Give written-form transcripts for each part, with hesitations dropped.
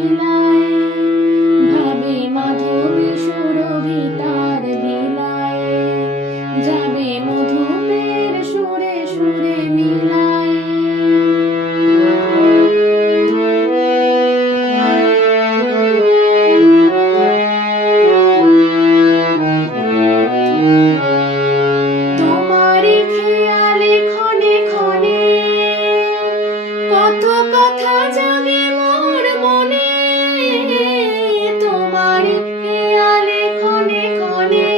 বিলায়, ভাবে মাধবী সুরভিতার বিলায়, যাবে মধুপের সুরে সুরে মিলায়। তোমারই খেয়ালে ক্ষণে ক্ষণে কত কথা জাগে মোর মনে, তোমারই খেয়ালে ক্ষণে ক্ষণে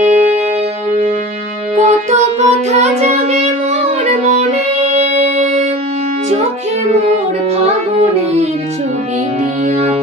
কত কথা জাগে মোর মনে, চোখে মোর ফাগুনের ছবিটি আঁকা।